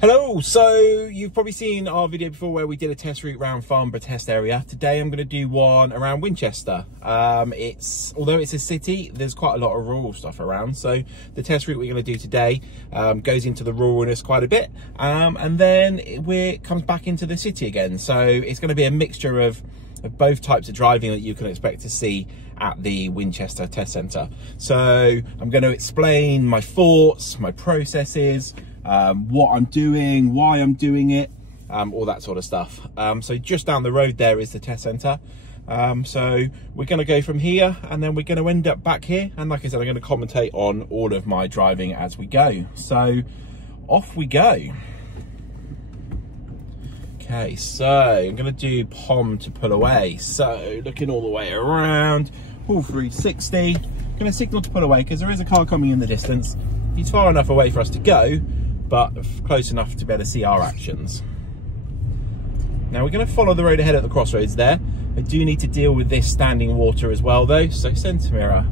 Hello, so you've probably seen our video before where we did a test route around Farnborough test area. Today I'm going to do one around Winchester. Although it's a city, there's quite a lot of rural stuff around. So the test route we're going to do today goes into the ruralness quite a bit, and then it comes back into the city again. So it's going to be a mixture of both types of driving that you can expect to see at the Winchester test centre. So I'm going to explain my thoughts, my processes, what I'm doing, why I'm doing it, all that sort of stuff. So just down the road there is the test centre. So we're going to go from here and then we're going to end up back here. And like I said, I'm going to commentate on all of my driving as we go. So off we go. Okay, so I'm going to do POM to pull away. So looking all the way around, all 360. I'm going to signal to pull away because there is a car coming in the distance. He's far enough away for us to go, but close enough to be able to see our actions. Now we're going to follow the road ahead at the crossroads there. I do need to deal with this standing water as well though, so centre mirror,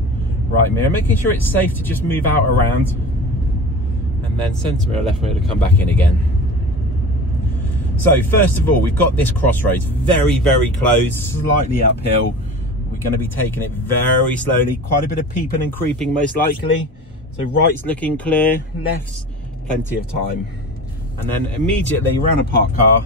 right mirror, making sure it's safe to just move out around, and then centre mirror, left mirror to come back in again. So first of all, we've got this crossroads, very, very close, slightly uphill. We're going to be taking it very slowly, quite a bit of peeping and creeping most likely. So right's looking clear, left's plenty of time. And then immediately around a parked car,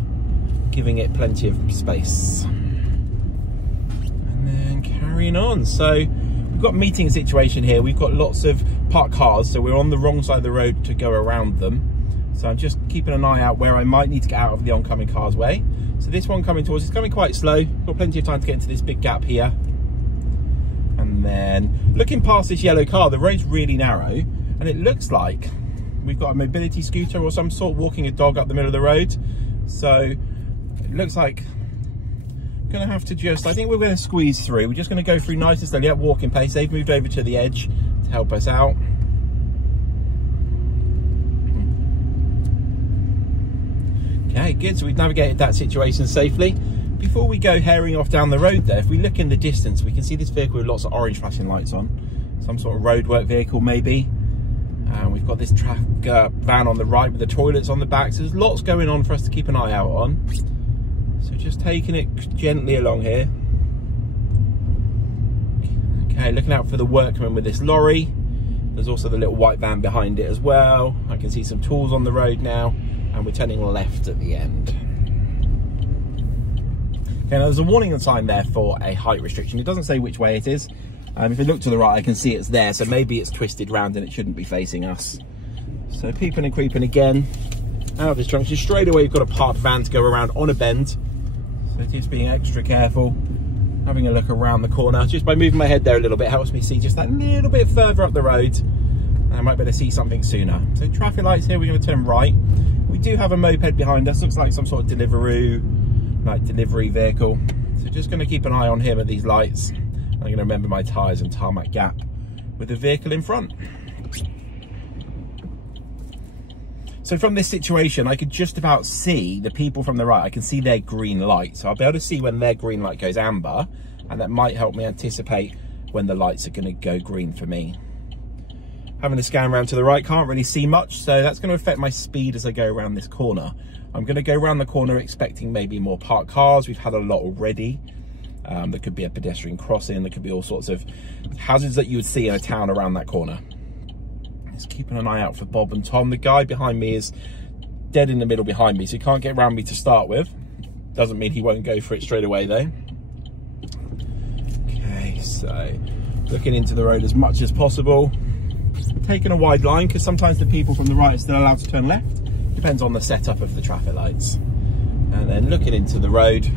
giving it plenty of space. And then carrying on. So we've got a meeting situation here. We've got lots of parked cars, so we're on the wrong side of the road to go around them. So I'm just keeping an eye out where I might need to get out of the oncoming car's way. So this one coming towards us is coming quite slow. Got plenty of time to get into this big gap here. And then looking past this yellow car, the road's really narrow, and it looks like we've got a mobility scooter or some sort walking a dog up the middle of the road. So it looks like I'm gonna have to just, I think we're gonna squeeze through. We're just gonna go through nice and slowly at walking pace. They've moved over to the edge to help us out. Okay, good, so we've navigated that situation safely. Before we go herring off down the road there, if we look in the distance, we can see this vehicle with lots of orange flashing lights on. Some sort of roadwork vehicle maybe. And we've got this truck van on the right with the toilets on the back. So there's lots going on for us to keep an eye out on. So just taking it gently along here. Okay, looking out for the workman with this lorry. There's also the little white van behind it as well. I can see some tools on the road now. And we're turning left at the end. Okay, now there's a warning sign there for a height restriction. It doesn't say which way it is. If I look to the right, I can see it's there, so maybe it's twisted round and it shouldn't be facing us. So peeping and creeping again, out of this junction. Straight away, we've got a parked van to go around on a bend. So just being extra careful, having a look around the corner. Just by moving my head there a little bit, helps me see just that little bit further up the road. And I might be able to see something sooner. So traffic lights here, we're going to turn right. We do have a moped behind us, looks like some sort of delivery vehicle. So just going to keep an eye on him at these lights. I'm going to remember my tyres and tarmac gap with the vehicle in front. So from this situation, I could just about see the people from the right. I can see their green light. So I'll be able to see when their green light goes amber, and that might help me anticipate when the lights are going to go green for me. Having a scan around to the right, can't really see much, so that's going to affect my speed as I go around this corner. I'm going to go around the corner expecting maybe more parked cars. We've had a lot already. There could be a pedestrian crossing. There could be all sorts of hazards that you would see in a town around that corner. Just keeping an eye out for Bob and Tom. The guy behind me is dead in the middle behind me, so he can't get around me to start with. Doesn't mean he won't go for it straight away though. Okay, so looking into the road as much as possible. Taking a wide line because sometimes the people from the right are still allowed to turn left. Depends on the setup of the traffic lights. And then looking into the road.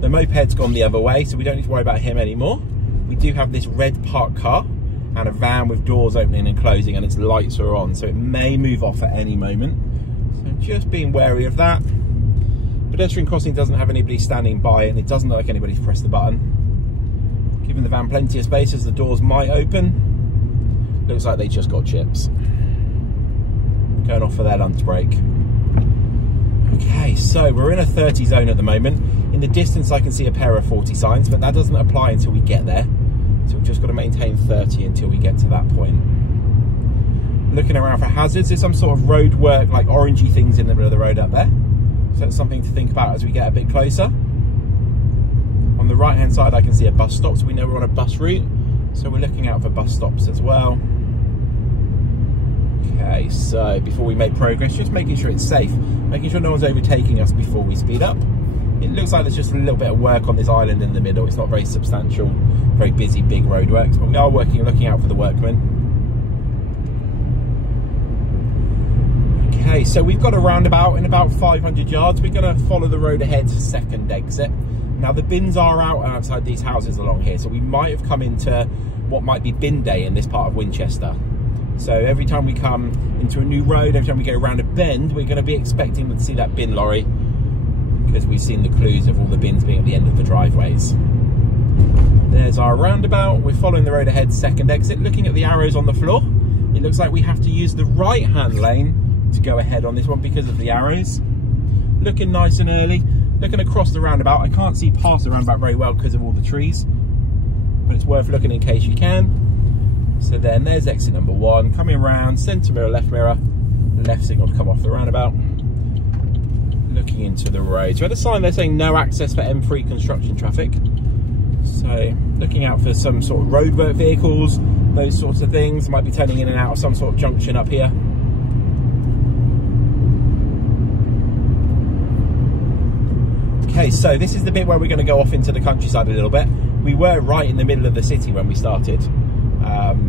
The moped's gone the other way, so we don't need to worry about him anymore. We do have this red parked car and a van with doors opening and closing, and its lights are on, so it may move off at any moment. So just being wary of that. Pedestrian crossing doesn't have anybody standing by, and it doesn't look like anybody's pressed the button. Giving the van plenty of space as the doors might open. Looks like they just got chips. Going off for their lunch break. Okay, so we're in a 30 zone at the moment. In the distance I can see a pair of 40 signs, but that doesn't apply until we get there. So we've just got to maintain 30 until we get to that point. Looking around for hazards. There's some sort of road work, like orangey things in the middle of the road up there. So that's something to think about as we get a bit closer. On the right hand side I can see a bus stop, so we know we're on a bus route. So we're looking out for bus stops as well. Okay, so before we make progress, just making sure it's safe. Making sure no one's overtaking us before we speed up. It looks like there's just a little bit of work on this island in the middle. It's not very substantial, very busy, big roadworks, but we are looking out for the workmen. Okay, so we've got a roundabout in about 500 yards. We're going to follow the road ahead to second exit. Now the bins are out outside these houses along here, so we might have come into what might be bin day in this part of Winchester. So every time we come into a new road, every time we go around a bend, we're going to be expecting to see that bin lorry, because we've seen the clues of all the bins being at the end of the driveways. There's our roundabout. We're following the road ahead, second exit. Looking at the arrows on the floor, it looks like we have to use the right hand lane to go ahead on this one because of the arrows. Looking nice and early. Looking across the roundabout, I can't see past the roundabout very well because of all the trees, but it's worth looking in case you can. So then there's exit number 1, coming around, centre mirror, left signal to come off the roundabout. Looking into the road. So we had a sign there saying no access for M3 construction traffic. So looking out for some sort of roadwork vehicles, those sorts of things. Might be turning in and out of some sort of junction up here. Okay, so this is the bit where we're going to go off into the countryside a little bit. We were right in the middle of the city when we started.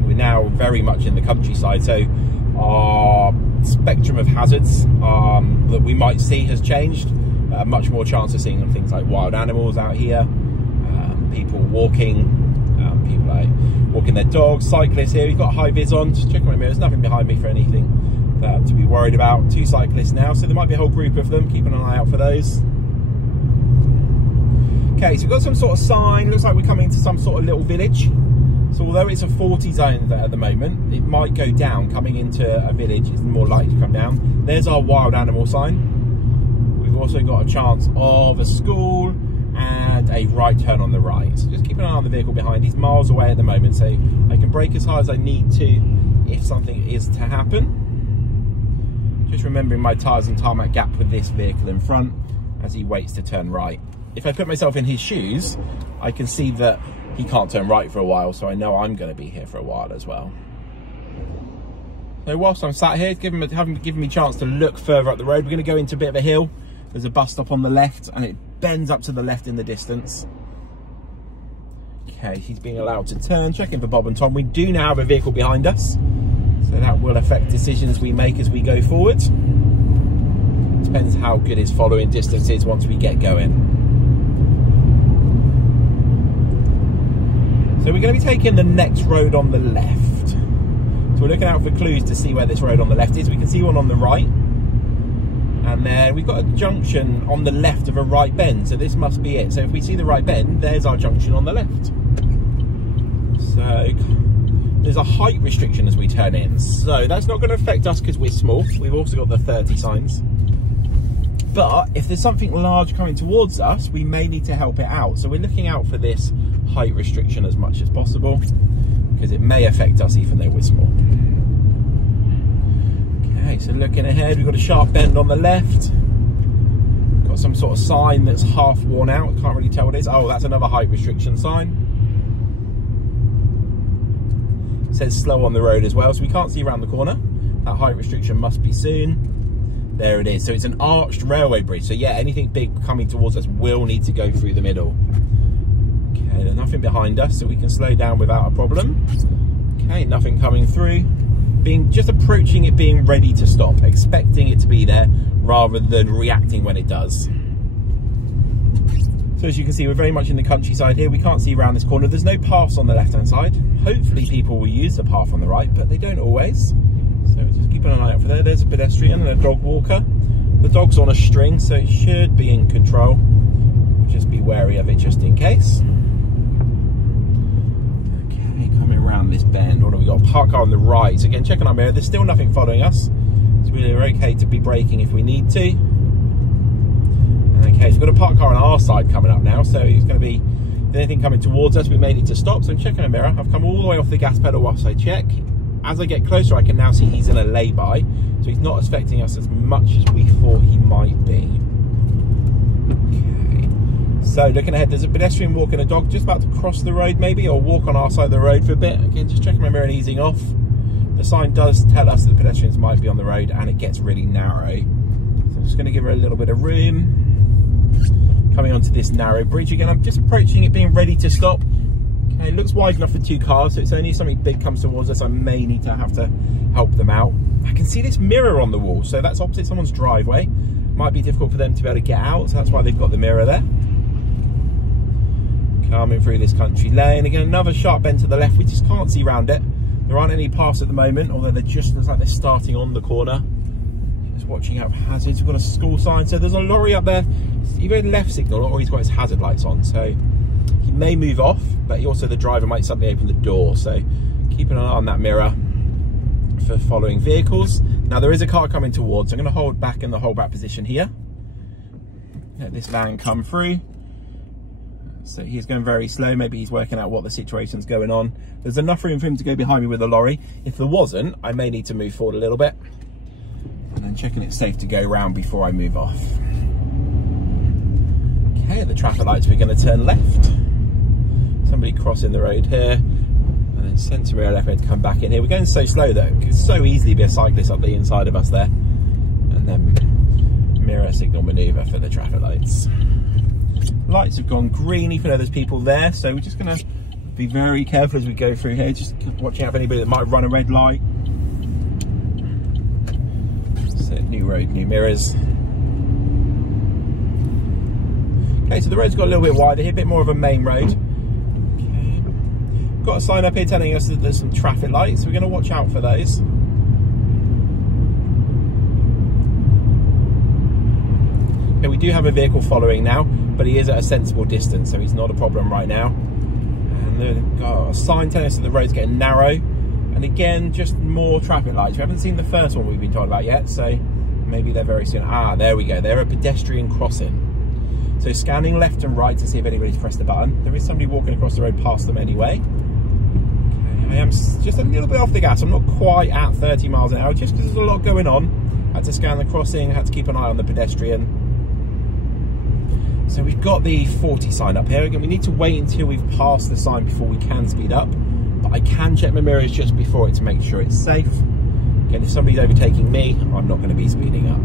We're now very much in the countryside, so our spectrum of hazards that we might see has changed. Much more chance of seeing things like wild animals out here, people walking, people like walking their dogs, cyclists here. We've got high vis on. Just check my mirrors, nothing behind me for anything to be worried about. 2 cyclists now, so there might be a whole group of them. Keep an eye out for those. Okay, so we've got some sort of sign. Looks like we're coming to some sort of little village. So although it's a 40 zone at the moment, it might go down. Coming into a village, it's more likely to come down. There's our wild animal sign. We've also got a chance of a school and a right turn on the right. So just keep an eye on the vehicle behind. He's miles away at the moment, so I can brake as hard as I need to if something is to happen. Just remembering my tyres and tarmac gap with this vehicle in front as he waits to turn right. If I put myself in his shoes, I can see that he can't turn right for a while, so I know I'm going to be here for a while as well. So whilst I'm sat here, haven't given me a chance to look further up the road. We're going to go into a bit of a hill. There's a bus stop on the left, and it bends up to the left in the distance. Okay, he's being allowed to turn. Checking for Bob and Tom. We do now have a vehicle behind us, so that will affect decisions we make as we go forward. Depends how good his following distance is once we get going. So we're going to be taking the next road on the left. So we're looking out for clues to see where this road on the left is. We can see one on the right. And then we've got a junction on the left of a right bend. So this must be it. So if we see the right bend, there's our junction on the left. So there's a height restriction as we turn in. So that's not going to affect us because we're small. We've also got the 30 signs. But if there's something large coming towards us, we may need to help it out. So we're looking out for this height restriction as much as possible because it may affect us even though we're small. Okay, so looking ahead, we've got a sharp bend on the left. Got some sort of sign that's half worn out. Can't really tell what it is. Oh, that's another height restriction sign. It says slow on the road as well, so we can't see around the corner. That height restriction must be soon. There it is. So it's an arched railway bridge. So yeah, anything big coming towards us will need to go through the middle. Okay, there's nothing behind us, so we can slow down without a problem. Okay, nothing coming through. Just approaching it, being ready to stop, expecting it to be there rather than reacting when it does. So as you can see, we're very much in the countryside here. We can't see around this corner. There's no paths on the left-hand side. Hopefully people will use the path on the right, but they don't always. So just keep an eye out for there. There's a pedestrian and a dog walker. The dog's on a string, so it should be in control. Just be wary of it just in case. Okay, coming around this bend. What have we got? Park car on the right. So again, checking our mirror. There's still nothing following us. So we're okay to be braking if we need to. Okay, so we've got a parked car on our side coming up now. So it's going to be, if anything coming towards us, we may need to stop. So I'm checking our mirror. I've come all the way off the gas pedal whilst I check. as I get closer, I can now see he's in a lay-by, so he's not affecting us as much as we thought he might be. Okay. So looking ahead, there's a pedestrian walking a dog just about to cross the road maybe, or walk on our side of the road for a bit. Again, just checking my mirror and easing off. The sign does tell us that pedestrians might be on the road, and it gets really narrow. So I'm just going to give her a little bit of room. Coming onto this narrow bridge again, I'm just approaching it, being ready to stop. Okay, it looks wide enough for 2 cars, so it's only if something big comes towards us, I may need to have to help them out. I can see this mirror on the wall, so that's opposite someone's driveway. Might be difficult for them to be able to get out, so that's why they've got the mirror there. Coming through this country lane, again another sharp bend to the left. We just can't see round it. There aren't any paths at the moment, although they just looks like they're starting on the corner. Just watching out for hazards. We've got a school sign, so there's a lorry up there. Either left signal or he's got his hazard lights on, so he may move off, but he also, the driver might suddenly open the door, so keep an eye on that mirror for following vehicles. Now there is a car coming towards, so I'm going to hold back in the hold back position here. Let this van come through. So he's going very slow, maybe he's working out what the situation's going on. There's enough room for him to go behind me with the lorry. If there wasn't, I may need to move forward a little bit. And then checking it's safe to go round before I move off. Okay, at the traffic lights we're going to turn left. Somebody crossing the road here. And then centre mirror left, to come back in here. We're going so slow though, it could so easily be a cyclist up the inside of us there. And then mirror signal manoeuvre for the traffic lights. Lights have gone green, even though there's people there, so we're just going to be very careful as we go through here, just watching out for anybody that might run a red light. So new road, new mirrors. Okay, so the road's got a little bit wider here, a bit more of a main road. Okay. Got a sign up here telling us that there's some traffic lights, so we're going to watch out for those. Okay, we do have a vehicle following now, but he is at a sensible distance, so he's not a problem right now. And they've got a sign telling us that the road's getting narrow. And again, just more traffic lights. We haven't seen the first one we've been told about yet, so maybe they're very soon. Ah, there we go. They're a pedestrian crossing. So scanning left and right to see if anybody's pressed the button. There is somebody walking across the road past them anyway. Okay, I am just a little bit off the gas. I'm not quite at 30 miles an hour, just because there's a lot going on. I had to scan the crossing, I had to keep an eye on the pedestrian. So we've got the 40 sign up here. Again, we need to wait until we've passed the sign before we can speed up. But I can check my mirrors just before it to make sure it's safe. Again, if somebody's overtaking me, I'm not going to be speeding up.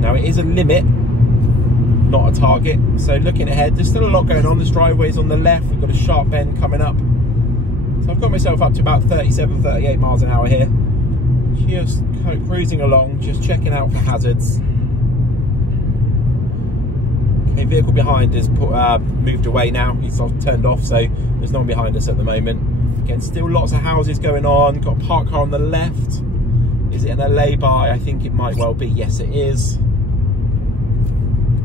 Now it is a limit, not a target. So looking ahead, there's still a lot going on. There's driveways on the left. We've got a sharp bend coming up. So I've got myself up to about 37, 38 miles an hour here. Just kind of cruising along, just checking out for hazards. A vehicle behind has moved away now. He's turned off, so there's no one behind us at the moment. Again, still lots of houses going on. Got a parked car on the left. Is it in a lay-by? I think it might well be. Yes, it is.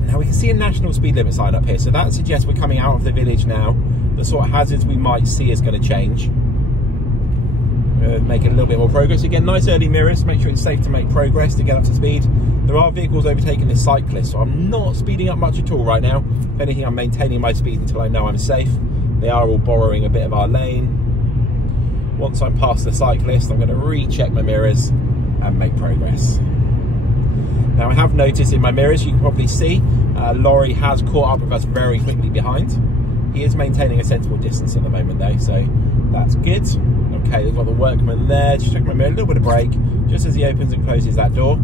Now we can see a national speed limit sign up here, so that suggests we're coming out of the village now. The sort of hazards we might see is going to change. Making a little bit more progress. Again, nice early mirrors, make sure it's safe to make progress to get up to speed. There are vehicles overtaking this cyclist, so I'm not speeding up much at all right now. If anything, I'm maintaining my speed until I know I'm safe. They are all borrowing a bit of our lane. Once I'm past the cyclist, I'm going to recheck my mirrors and make progress. Now I have noticed in my mirrors, you can probably see, lorry has caught up with us very quickly behind. He is maintaining a sensible distance at the moment though, so that's good. Okay, we've got the workman there. Just check my mirror, a little bit of brake, just as he opens and closes that door.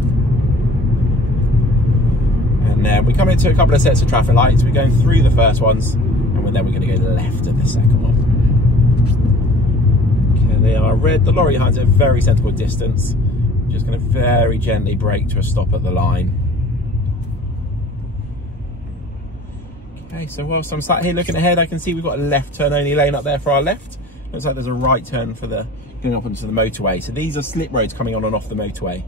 And then we come into a couple of sets of traffic lights. We're going through the first ones, and then we're going to go left at the second one. Okay, they are red. The lorry behind is a very sensible distance. Just going to very gently brake to a stop at the line. Okay, so whilst I'm sat here looking ahead, I can see we've got a left turn only lane up there for our left. Looks like there's a right turn for the going up onto the motorway. So these are slip roads coming on and off the motorway.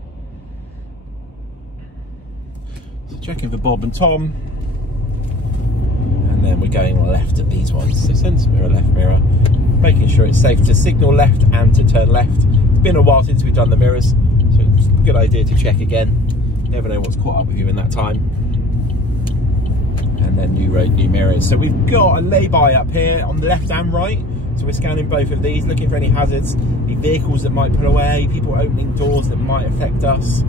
So checking for Bob and Tom. And then we're going left at these ones. So centre mirror, left mirror. Making sure it's safe to signal left and to turn left. It's been a while since we've done the mirrors, so it's a good idea to check again. Never know what's caught up with you in that time. And then new road, new mirrors. So we've got a lay-by up here on the left and right. So we're scanning both of these, looking for any hazards, any vehicles that might pull away, people opening doors that might affect us.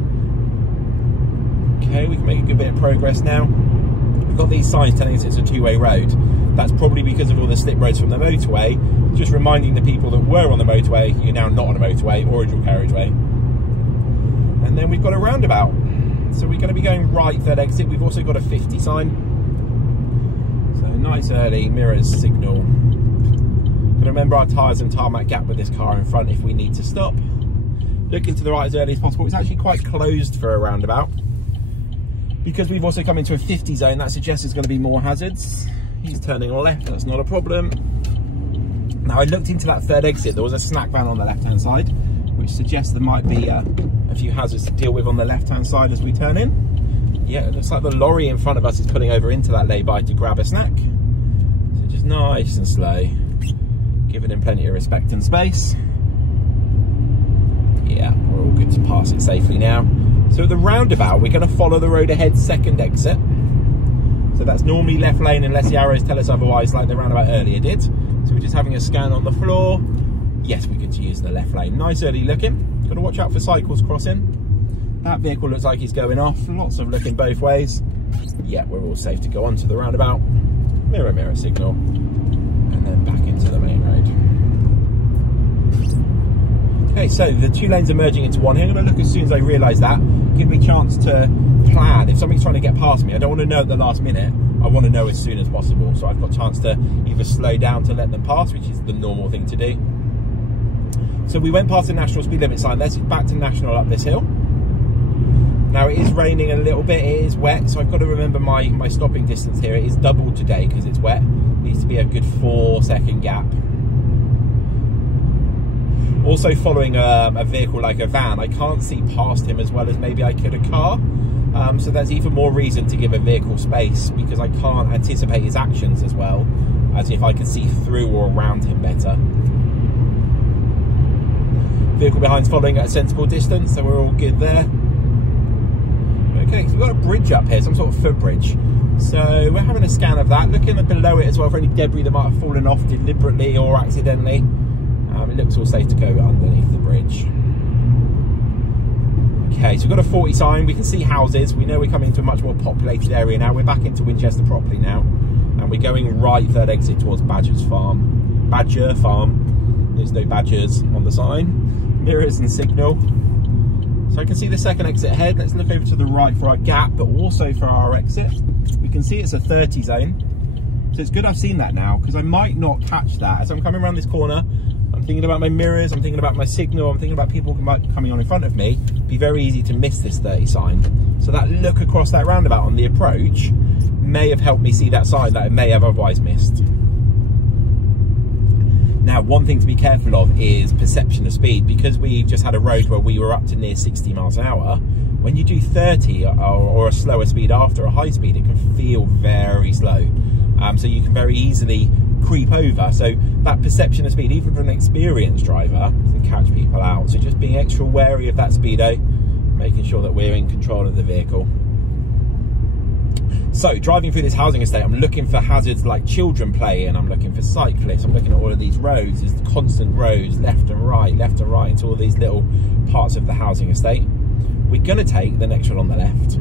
Okay, we can make a good bit of progress now. We've got these signs telling us it's a two-way road. That's probably because of all the slip roads from the motorway, just reminding the people that were on the motorway, you're now not on a motorway or a dual carriageway. And then we've got a roundabout. So we're going to be going right, third exit. We've also got a 50 sign. So nice early, mirrors, signal. Got to remember our tyres and tarmac gap with this car in front if we need to stop. Looking to the right as early as possible. It's actually quite closed for a roundabout. Because we've also come into a 50 zone, that suggests there's going to be more hazards. He's turning left, that's not a problem. Now I looked into that third exit, there was a snack van on the left hand side, which suggests there might be a few hazards to deal with on the left hand side as we turn in. Yeah, it looks like the lorry in front of us is pulling over into that lay-by to grab a snack. So just nice and slow, giving him plenty of respect and space. Yeah, we're all good to pass it safely now. So at the roundabout, we're going to follow the road ahead second exit. So that's normally left lane unless the arrows tell us otherwise, like the roundabout earlier did. So we're just having a scan on the floor. Yes, we get to use the left lane. Nice early looking. Got to watch out for cycles crossing. That vehicle looks like he's going off. Lots of looking both ways. Yeah, we're all safe to go on to the roundabout. Mirror, mirror signal. And then back into the main road. Okay, so the two lanes are merging into one here. I'm going to look as soon as I realise that. Give me a chance to plan. If something's trying to get past me, I don't want to know at the last minute. I want to know as soon as possible. So I've got a chance to either slow down to let them pass, which is the normal thing to do. So we went past the national speed limit sign. Let's back to national up this hill. Now it is raining a little bit. It is wet, so I've got to remember my stopping distance here. It is doubled today because it's wet. Needs to be a good 4-second gap. Also following a vehicle like a van, I can't see past him as well as maybe I could a car. So there's even more reason to give a vehicle space because I can't anticipate his actions as well as if I could see through or around him better. Vehicle behind's following at a sensible distance, so we're all good there. Okay, so we've got a bridge up here, some sort of footbridge. So we're having a scan of that, looking below it as well for any debris that might have fallen off deliberately or accidentally. It looks all safe to go underneath the bridge. Okay, so we've got a 40 sign. We can see houses. We know we're coming to a much more populated area now. We're back into Winchester properly now. And we're going right third exit towards Badger Farm. There's no badgers on the sign. Mirrors and signal. So I can see the second exit ahead. Let's look over to the right for our gap, but also for our exit. We can see it's a 30 zone. So it's good I've seen that now, because I might not catch that. As I'm coming around this corner, I'm thinking about my mirrors, I'm thinking about my signal, I'm thinking about people coming on in front of me. It'd be very easy to miss this 30 sign. So that look across that roundabout on the approach may have helped me see that sign that I may have otherwise missed. Now, one thing to be careful of is perception of speed. Because we just had a road where we were up to near 60 miles an hour, when you do 30 or a slower speed after a high speed, it can feel very slow. So you can very easily creep over. So that perception of speed, even for an experienced driver, can catch people out. So just being extra wary of that speedo, making sure that we're in control of the vehicle. So driving through this housing estate, I'm looking for hazards like children playing, I'm looking for cyclists, I'm looking at all of these roads. There's constant roads, left and right into all these little parts of the housing estate. We're going to take the next one on the left.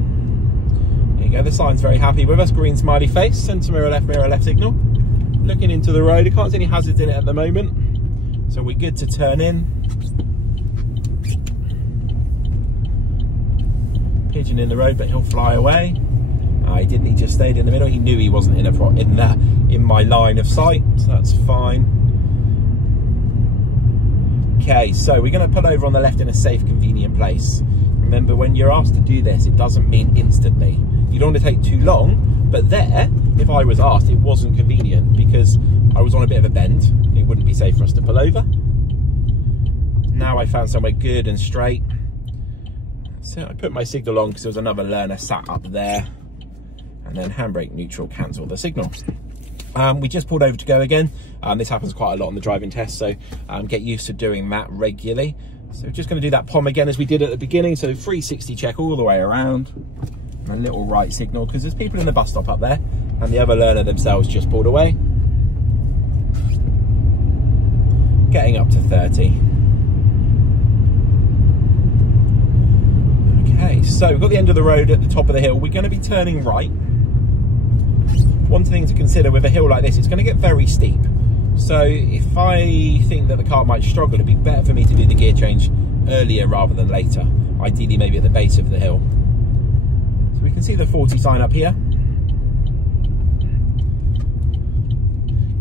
There you go, the sign's very happy with us, green smiley face, centre mirror left signal. Looking into the road, I can't see any hazards in it at the moment, so we're good to turn in. Pigeon in the road, but he'll fly away. He didn't, he just stayed in the middle. He knew he wasn't in my line of sight, so that's fine. Okay, so we're going to pull over on the left in a safe, convenient place. Remember, when you're asked to do this, it doesn't mean instantly. You don't want to take too long, but there, if I was asked, it wasn't convenient because I was on a bit of a bend. It wouldn't be safe for us to pull over. Now I found somewhere good and straight. So I put my signal on because there was another learner sat up there. And then handbrake, neutral, cancel the signal. We just pulled over to go again. This happens quite a lot on the driving test, so get used to doing that regularly. So we're just going to do that POM again as we did at the beginning. So 360 check all the way around. And a little right signal, because there's people in the bus stop up there. And the other learner themselves just pulled away. getting up to 30. Okay, so we've got the end of the road at the top of the hill. We're going to be turning right. One thing to consider with a hill like this, it's going to get very steep. So if I think that the car might struggle, it'd be better for me to do the gear change earlier rather than later. Ideally, maybe at the base of the hill. So we can see the 40 sign up here.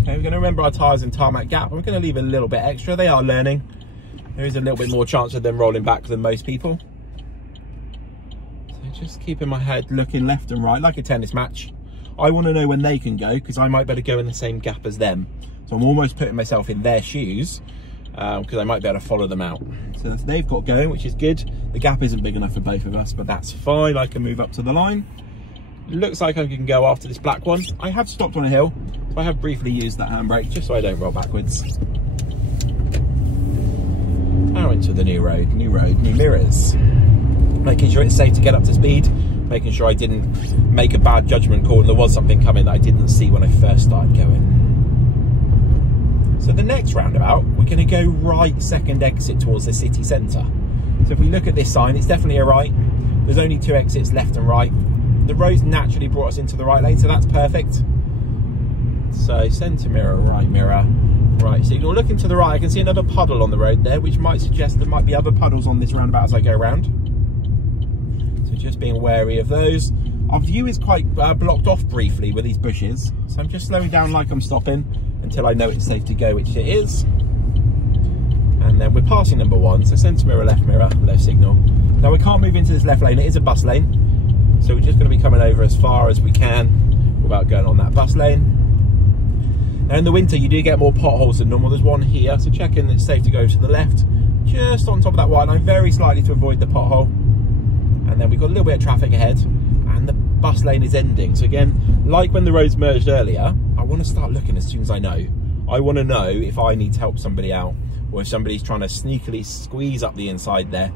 Okay, we're going to remember our tyres and tarmac gap. We're going to leave a little bit extra. They are learning. There is a little bit more chance of them rolling back than most people. So just keeping my head looking left and right like a tennis match. I want to know when they can go because I might better go in the same gap as them. So I'm almost putting myself in their shoes because I might be able to follow them out. So they've got going, which is good. The gap isn't big enough for both of us, but that's fine. I can move up to the line. Looks like I can go after this black one. I have stopped on a hill, so I have briefly used that handbrake just so I don't roll backwards. Now into the new road, new mirrors. Making sure it's safe to get up to speed. Making sure I didn't make a bad judgment call and there was something coming that I didn't see when I first started going. So the next roundabout, we're going to go right second exit towards the city centre. So if we look at this sign, it's definitely a right. There's only 2 exits left and right. The road's naturally brought us into the right lane, so that's perfect. So centre mirror, right signal. Looking to the right, I can see another puddle on the road there, which might suggest there might be other puddles on this roundabout as I go around. So just being wary of those. Our view is quite blocked off briefly with these bushes, so I'm just slowing down like I'm stopping until I know it's safe to go, which it is. And then we're passing number 1, so centre mirror, left signal. Now we can't move into this left lane, it is a bus lane. So we're just going to be coming over as far as we can without going on that bus lane. Now in the winter you do get more potholes than normal. There's one here, so check in that it's safe to go to the left, just on top of that white line, very slightly to avoid the pothole. And then we've got a little bit of traffic ahead and the bus lane is ending. So again, like when the roads merged earlier, I want to start looking as soon as I know. I want to know if I need to help somebody out or if somebody's trying to sneakily squeeze up the inside there.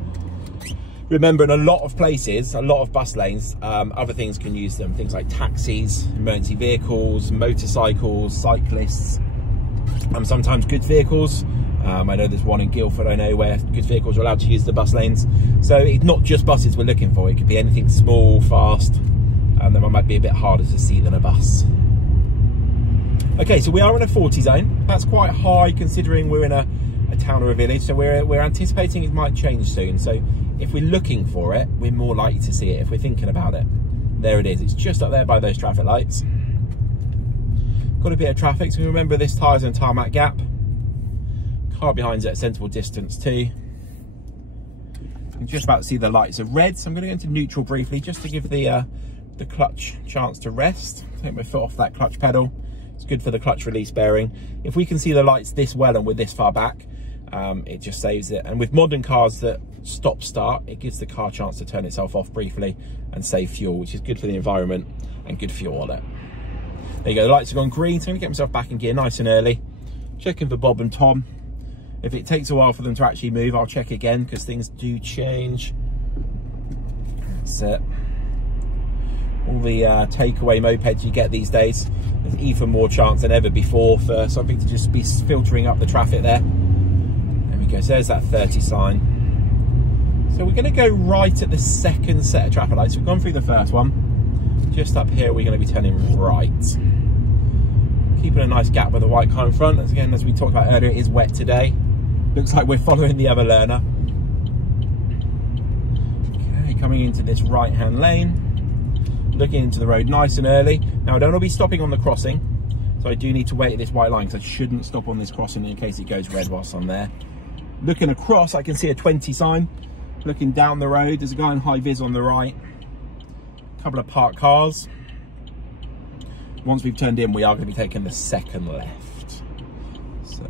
Remember, in a lot of places, a lot of bus lanes, other things can use them. Things like taxis, emergency vehicles, motorcycles, cyclists, sometimes goods vehicles. I know there's one in Guildford, I know, where goods vehicles are allowed to use the bus lanes. So it's not just buses we're looking for. It could be anything small, fast, and then it might be a bit harder to see than a bus. Okay, so we are in a 40 zone. That's quite high considering we're in a town or a village. So we're anticipating it might change soon. So if we're looking for it, we're more likely to see it if we're thinking about it. There it is. It's just up there by those traffic lights. Got a bit of traffic, so remember this tyres and tarmac gap. Car behind's at a sensible distance too. I'm just about to see the lights are red, so I'm going to go into neutral briefly just to give the clutch chance to rest. Take my foot off that clutch pedal. It's good for the clutch release bearing. If we can see the lights this well and we're this far back, it just saves it. And with modern cars that stop start, it gives the car a chance to turn itself off briefly and save fuel, which is good for the environment and good for your wallet. There you go, the lights have gone green, so I'm going to get myself back in gear nice and early. Checking for Bob and Tom. If it takes a while for them to actually move, I'll check again because things do change. That's it. All the takeaway mopeds you get these days, there's even more chance than ever before for something to just be filtering up the traffic there. There we go, so there's that 30 sign. So we're going to go right at the second set of traffic lights. We've gone through the first one. Just up here, we're going to be turning right. Keeping a nice gap with the white car in front. As again, as we talked about earlier, it is wet today. Looks like we're following the other learner. Okay, coming into this right-hand lane. Looking into the road nice and early. Now I don't want to be stopping on the crossing, so I do need to wait at this white line because I shouldn't stop on this crossing in case it goes red whilst I'm there. Looking across, I can see a 20 sign. Looking down the road, there's a guy in high vis on the right. A couple of parked cars. Once we've turned in, we are going to be taking the second left. So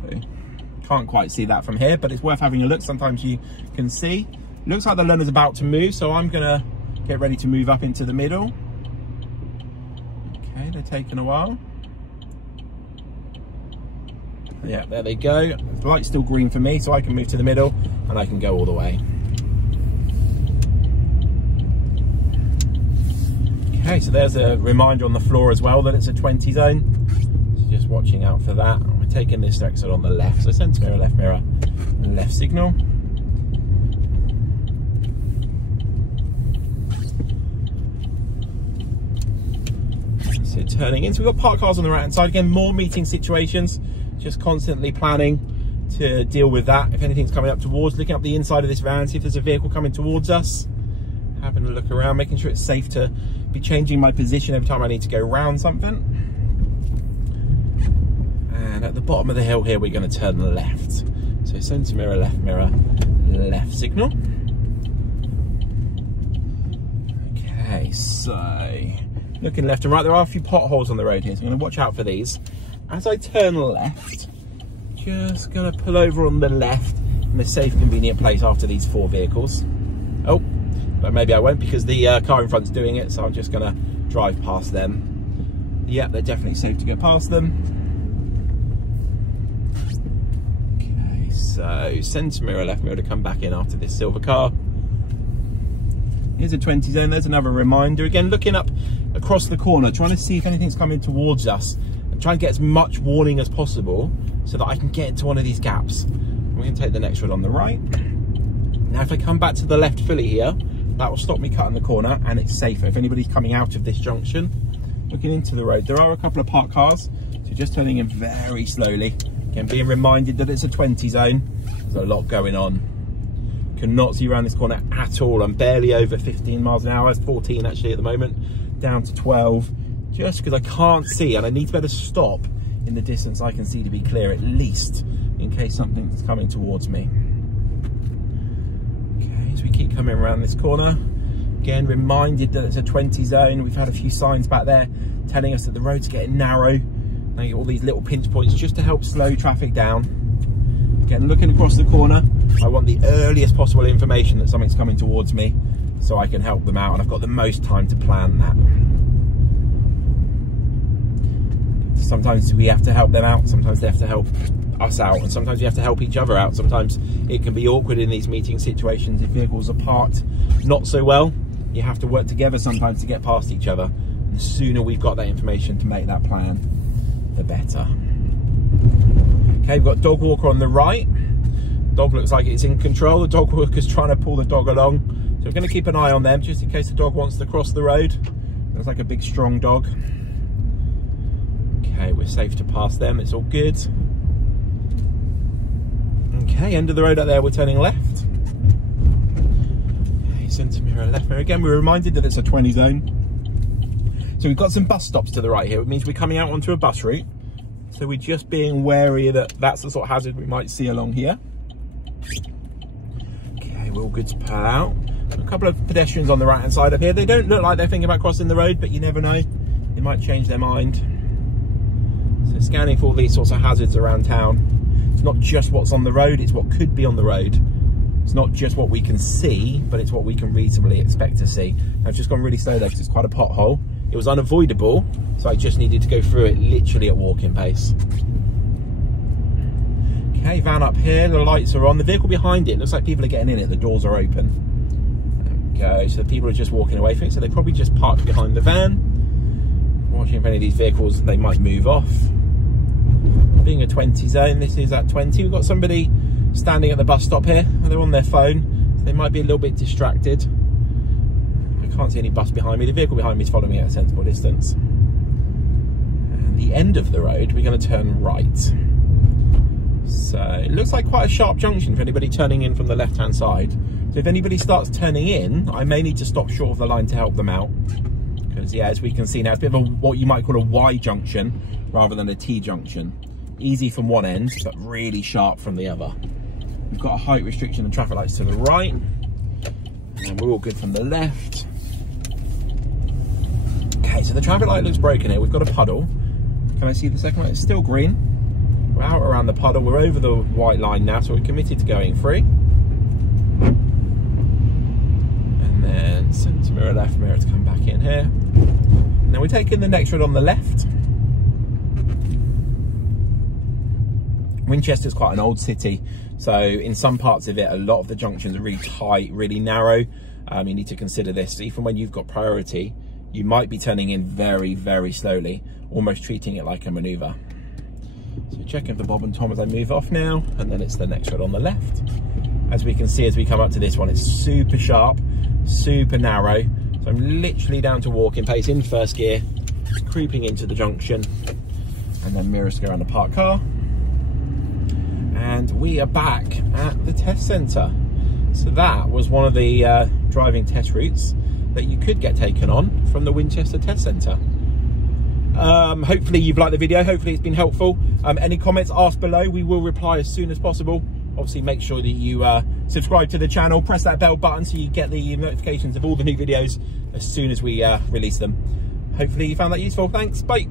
can't quite see that from here, but it's worth having a look. Sometimes you can see. Looks like the learner's about to move, so I'm going to get ready to move up into the middle. Okay, they're taking a while. Yeah, there they go. The light's still green for me, so I can move to the middle and I can go all the way. Okay, so there's a reminder on the floor as well that it's a 20 zone. So just watching out for that. We're taking this exit on the left. So centre mirror, left signal. So turning in. So we've got parked cars on the right hand side. Again, more meeting situations, just constantly planning to deal with that. If anything's coming up towards, looking up the inside of this van, see if there's a vehicle coming towards us. Having a look around, making sure it's safe to be changing my position every time I need to go round something. And at the bottom of the hill here, we're going to turn left. So centre mirror, left signal. Okay, so looking left and right, there are a few potholes on the road here, so I'm going to watch out for these. As I turn left, just going to pull over on the left in a safe, convenient place after these 4 vehicles. Oh, but maybe I won't because the car in front's doing it, so I'm just going to drive past them. Yeah, they're definitely safe to go past them. Okay, so centre mirror, left mirror to come back in after this silver car. Here's a 20 zone, there's another reminder. Again, looking up across the corner, trying to see if anything's coming towards us and trying to get as much warning as possible so that I can get into one of these gaps. We're going to take the next road on the right. Now, if I come back to the left fully here, that will stop me cutting the corner and it's safer. If anybody's coming out of this junction, looking into the road, there are a couple of parked cars, so just turning in very slowly. Again, being reminded that it's a 20 zone. There's a lot going on. Cannot see around this corner at all. I'm barely over 15 miles an hour. It's 14 actually at the moment, down to 12, just because I can't see and I need to be able to stop in the distance I can see to be clear, at least in case something's coming towards me. Okay, as we keep coming around this corner, again reminded that it's a 20 zone. We've had a few signs back there telling us that the road's getting narrow. Now you get all these little pinch points just to help slow traffic down. Again, looking across the corner, I want the earliest possible information that something's coming towards me so I can help them out, and I've got the most time to plan that. Sometimes we have to help them out, sometimes they have to help us out, and sometimes we have to help each other out. Sometimes it can be awkward in these meeting situations if vehicles are parked not so well. You have to work together sometimes to get past each other. The sooner we've got that information to make that plan, the better. Okay, we've got dog walker on the right. Dog looks like it's in control. The dog walker's trying to pull the dog along. So we're going to keep an eye on them just in case the dog wants to cross the road. Looks like a big strong dog. Okay, we're safe to pass them. It's all good. Okay, end of the road out there, we're turning left. Okay, centre mirror, left mirror. Again, we're reminded that it's a 20 zone. So we've got some bus stops to the right here. It means we're coming out onto a bus route. So we're just being wary that that's the sort of hazard we might see along here. Okay, we're all good to pull out. A couple of pedestrians on the right hand side of here. They don't look like they're thinking about crossing the road, but you never know. They might change their mind. So scanning for all these sorts of hazards around town. It's not just what's on the road, it's what could be on the road. It's not just what we can see, but it's what we can reasonably expect to see. I've just gone really slow there because it's quite a pothole. It was unavoidable, so I just needed to go through it literally at walking pace. Okay, van up here, the lights are on. The vehicle behind it looks like people are getting in it, the doors are open. There we go, so the people are just walking away from it, so they probably just parked behind the van. Watching if any of these vehicles, they might move off. Being a 20 zone, this is at 20. We've got somebody standing at the bus stop here, and they're on their phone, so they might be a little bit distracted. I can't see any bus behind me. The vehicle behind me is following me at a sensible distance. And the end of the road, we're going to turn right. So it looks like quite a sharp junction for anybody turning in from the left-hand side. So if anybody starts turning in, I may need to stop short of the line to help them out. Because yeah, as we can see now, it's a bit of a, what you might call a Y junction rather than a T junction. Easy from one end, but really sharp from the other. We've got a height restriction and traffic lights to the right. And we're all good from the left. Okay, so the traffic light looks broken here. We've got a puddle. Can I see the second light? It's still green. We're out around the puddle. We're over the white line now, so we're committed to going free. And then centre mirror, left mirror to come back in here. Now we're taking the next road on the left. Winchester's quite an old city, so in some parts of it, a lot of the junctions are really tight, really narrow. You need to consider this. Even when you've got priority, you might be turning in very, very slowly, almost treating it like a manoeuvre. So checking for Bob and Tom as I move off now, and then it's the next road on the left. As we can see as we come up to this one, it's super sharp, super narrow. So I'm literally down to walking pace in first gear, creeping into the junction, and then mirrors to go around the parked car. And we are back at the test centre. So that was one of the driving test routes that you could get taken on from the Winchester test centre. Hopefully you've liked the video, hopefully it's been helpful. Any comments, ask below, we will reply as soon as possible. Obviously make sure that you subscribe to the channel, press that bell button so you get the notifications of all the new videos as soon as we release them. Hopefully you found that useful. Thanks, bye.